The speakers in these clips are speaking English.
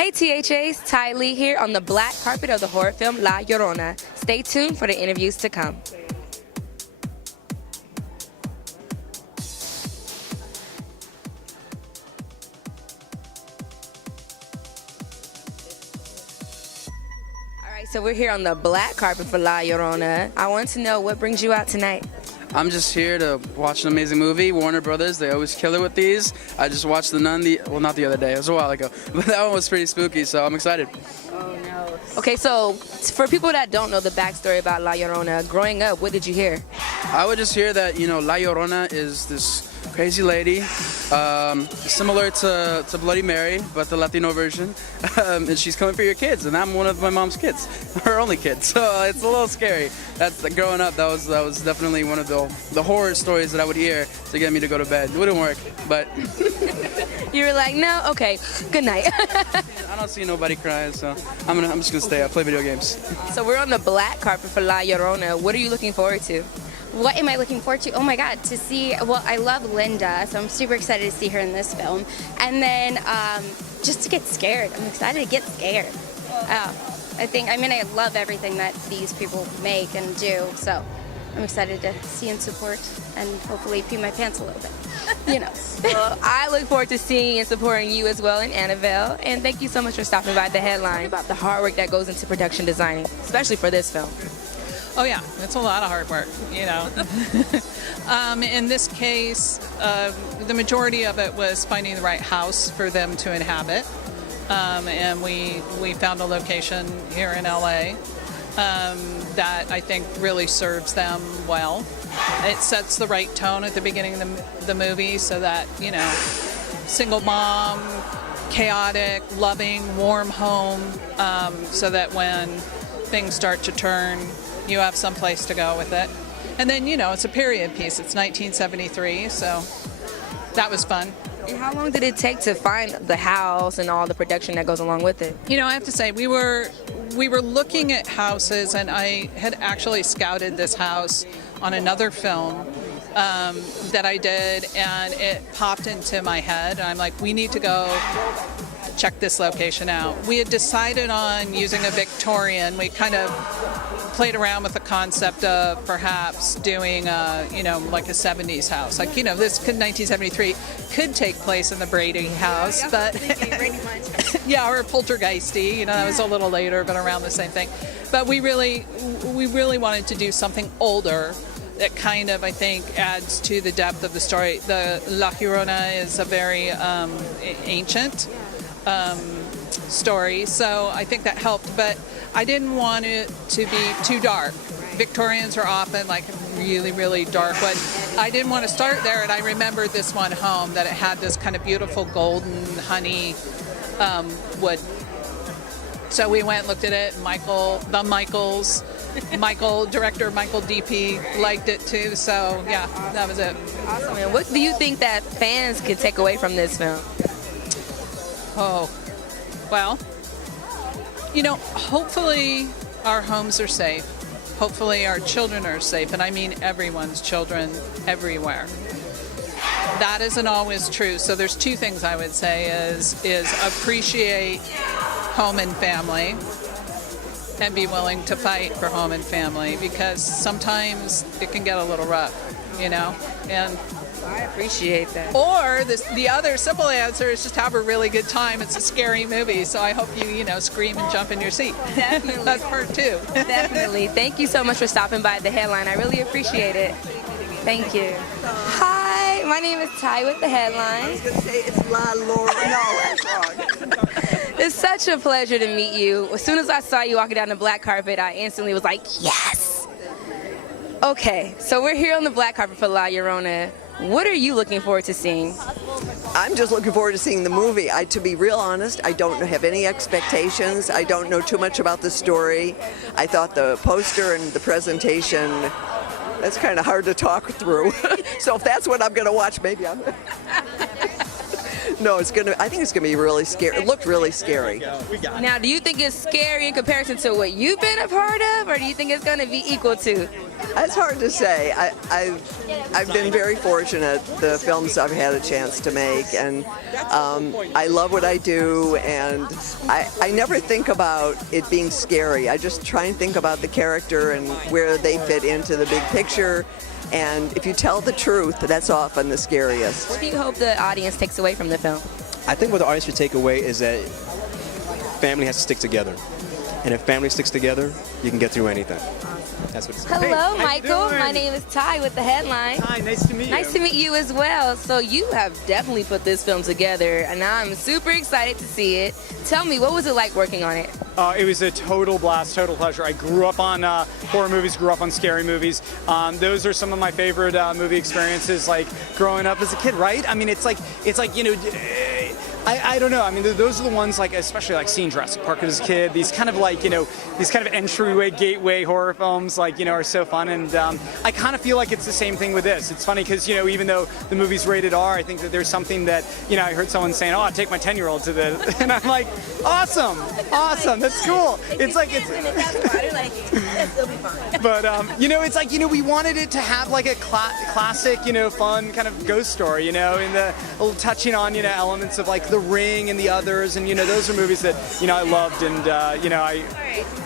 Hey THAs, Ty Lee here on the black carpet of the horror film La Llorona. Stay tuned for the interviews to come. Alright, so we're here on the black carpet for La Llorona. I want to know what brings you out tonight. I'm just here to watch an amazing movie. Warner Brothers, they always kill it with these. I just watched The Nun, not the other day, it was a while ago, but that one was pretty spooky, so I'm excited. Oh no. Okay, so for people that don't know the backstory about La Llorona, growing up, what did you hear? I would just hear that, La Llorona is this crazy lady, similar to Bloody Mary, but the Latino version, and she's coming for your kids, and I'm one of my mom's kids, her only kid, so it's a little scary. That's growing up. That was definitely one of the horror stories that I would hear to get me to go to bed. It wouldn't work, but you were like, no, okay, good night. I don't see nobody crying, so I'm just gonna stay up, play video games. So we're on the black carpet for La Llorona. What are you looking forward to? What am I looking forward to? Oh my God, to see, well, I love Linda, so I'm super excited to see her in this film. And then just to get scared. I'm excited to get scared. I love everything that these people make and do, so I'm excited to see and support and hopefully pee my pants a little bit, Well, I look forward to seeing and supporting you as well and Annabelle. And thank you so much for stopping by The Headline. About the hard work that goes into production designing, especially for this film. Oh yeah, it's a lot of hard work, In this case, the majority of it was finding the right house for them to inhabit. And we found a location here in LA that I think really serves them well. It sets the right tone at the beginning of the movie so that, single mom, chaotic, loving, warm home, so that when things start to turn, you have some place to go with it. And then, it's a period piece. It's 1973, so that was fun. And how long did it take to find the house and all the production that goes along with it? I have to say, we were looking at houses, and I had actually scouted this house on another film that I did, and it popped into my head. And I'm like, we need to go check this location out. We had decided on using a Victorian. We kind of played around with the concept of perhaps doing like a 70s house. Like, this could 1973 could take place in the Brady house, but yeah, or Poltergeisty, that was a little later, but around the same thing. But we really wanted to do something older that kind of, I think, adds to the depth of the story. The La Llorona is a very ancient story, so I think that helped, but I didn't want it to be too dark. Victorians are often like really, really dark, but I didn't want to start there, and I remembered this one home that it had this kind of beautiful golden honey wood. So we went and looked at it. Director Michael DP liked it too, so yeah, that was it. Awesome. And what do you think that fans could take away from this film? Oh, well, hopefully our homes are safe. Hopefully our children are safe, and I mean everyone's children everywhere. That isn't always true, so there's two things I would say is appreciate home and family and be willing to fight for home and family, because sometimes it can get a little rough, and I appreciate that. Or the other simple answer is just have a really good time. It's a scary movie, so I hope you scream and jump in your seat. Definitely. That's part two. Definitely. Thank you so much for stopping by The Headline. I really appreciate it. Thank you. Hi, my name is Ty with The Headline. I was going to say it's La Llorona. No, that's wrong. It's such a pleasure to meet you. As soon as I saw you walking down the black carpet, I instantly was like, yes. Okay, so we're here on the black carpet for La Llorona. What are you looking forward to seeing? I'm just looking forward to seeing the movie. To be real honest, I don't have any expectations. I don't know too much about the story. I thought the poster and the presentation, that's kind of hard to talk through. So if that's what I'm going to watch, maybe I'm... No, I think it's gonna be really scary. It looked really scary. Now, do you think it's scary in comparison to what you've been a part of, or do you think it's going to be equal to? It's hard to say. I've been very fortunate, the films I've had a chance to make, and I love what I do, and I never think about it being scary. I just try and think about the character and where they fit into the big picture, and if you tell the truth, that's often the scariest. What do you hope the audience takes away from the film? I think what the audience should take away is that family has to stick together. And if family sticks together, you can get through anything. That's what it's Hello, Hey, how you Michael. doing? My name is Ty with the headline. Hi, nice to meet you. Nice to meet you as well. So you have definitely put this film together, and I'm super excited to see it. Tell me, what was it like working on it? It was a total blast, total pleasure. I grew up on horror movies, grew up on scary movies. Those are some of my favorite movie experiences, like growing up as a kid, right? I mean, it's like you know, I don't know. I mean, those are the ones, like, especially like seeing Jurassic Park as a kid. These kind of like, you know, these kind of entryway, gateway horror films, like, you know, are so fun. And I kind of feel like it's the same thing with this. It's funny because, you know, even though the movie's rated R, I think that there's something that, you know, I heard someone saying, "Oh, I'd take my 10-year-old to this," and I'm like, awesome, that's cool. It's like But you know, it's like, you know, we wanted it to have like a classic, you know, fun kind of ghost story, you know, in the touching on, you know, elements of like The Ring and the others, and you know, those are movies that, you know, I loved, and you know, I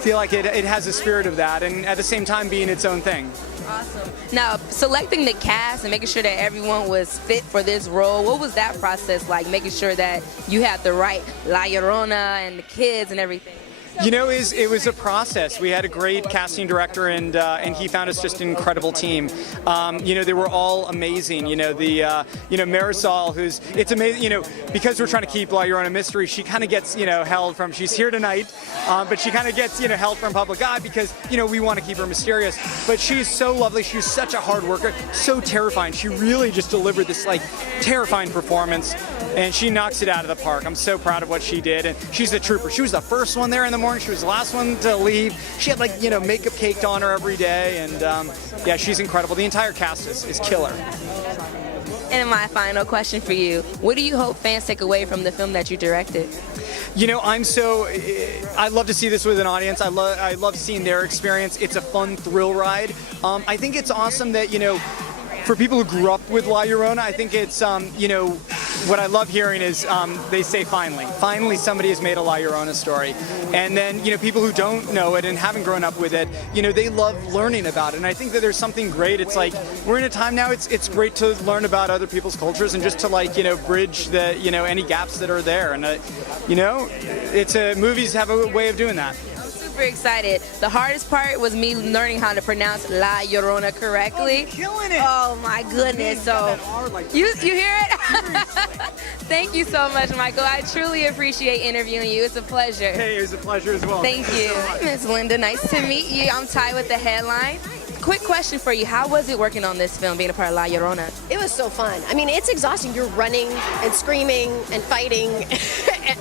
feel like it has a spirit of that, and at the same time being its own thing. Awesome. Now, selecting the cast and making sure that everyone was fit for this role, what was that process like, making sure that you had the right La Llorona and the kids and everything? You know, it was a process. We had a great casting director, and he found us just an incredible team. You know, they were all amazing. You know, you know, Marisol, it's amazing. You know, because we're trying to keep La Llorona mystery, she kind of gets, you know, held from. She's here tonight, but she kind of gets, you know, held from public eye because, you know, we want to keep her mysterious. But she's so lovely. She's such a hard worker, so terrifying. She really just delivered this like terrifying performance, and she knocks it out of the park. I'm so proud of what she did, and she's a trooper. She was the first one there in the morning. She was the last one to leave. She had, like, you know, makeup caked on her every day, and yeah, she's incredible. The entire cast is killer. And my final question for you, what do you hope fans take away from the film that you directed? You know, I love to see this with an audience. I love seeing their experience. It's a fun thrill ride. I think it's awesome that, you know, for people who grew up with La Llorona, I think it's, you know, what I love hearing is they say finally somebody has made a La Llorona story. And then, you know, people who don't know it and haven't grown up with it, you know, they love learning about it. And I think that there's something great. It's like, we're in a time now, it's great to learn about other people's cultures and just to, like, you know, bridge the, you know, any gaps that are there. And, you know, movies have a way of doing that. Super excited. The hardest part was me learning how to pronounce La Llorona correctly. Oh, you're killing it. Oh my goodness. So you hear it? Thank you so much, Michael. I truly appreciate interviewing you. It's a pleasure. Hey, it was a pleasure as well. Thank you. Miss Linda, nice to meet you. I'm Ty with the headline. Quick question for you. How was it working on this film, being a part of La Llorona? It was so fun. I mean, it's exhausting. You're running and screaming and fighting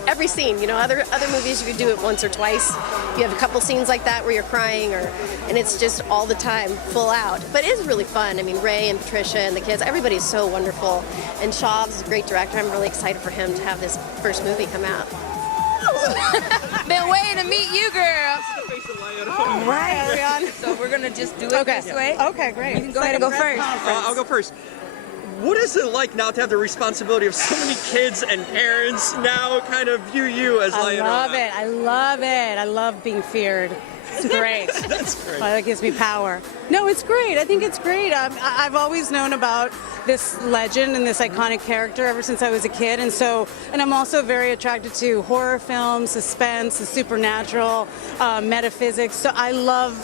every scene. You know, other movies you could do it once or twice. You have a couple scenes like that where you're crying, and it's just all the time, full out. But it is really fun. I mean, Ray and Patricia and the kids, everybody's so wonderful. And Chaves is a great director. I'm really excited for him to have his first movie come out. Been waiting to meet you, girl. All right. So we're gonna just do it this way. Okay, great. You can go ahead and go first. I'll go first. What is it like now to have the responsibility of so many kids and parents now kind of view you as La Llorona? I love it. I love being feared. It's great. That's great. That gives me power. No, it's great. I think it's great. I've always known about this legend and this iconic character ever since I was a kid, and I'm also very attracted to horror films, suspense, the supernatural, metaphysics. So I love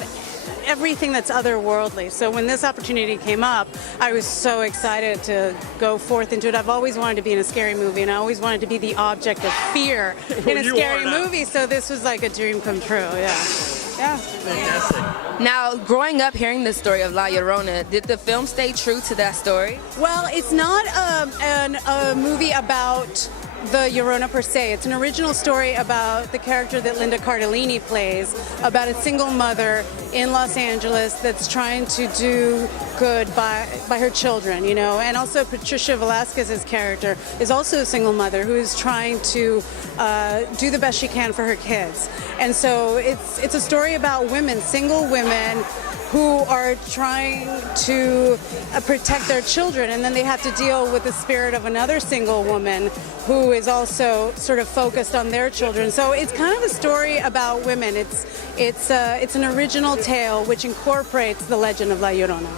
everything that's otherworldly. So when this opportunity came up, I was so excited to go forth into it. I've always wanted to be in a scary movie, and I always wanted to be the object of fear in a scary movie. So this was like a dream come true. Yeah. Fantastic. Now, growing up hearing the story of La Llorona, did the film stay true to that story? Well, it's not a movie about the Llorona per se. It's an original story about the character that Linda Cardellini plays, about a single mother in Los Angeles that's trying to do good by her children, you know. And also Patricia Velasquez's character is also a single mother who is trying to do the best she can for her kids. And so it's a story about women, single women, who are trying to protect their children, and then they have to deal with the spirit of another single woman who is also sort of focused on their children. So it's kind of a story about women. It's an original tale which incorporates the legend of La Llorona.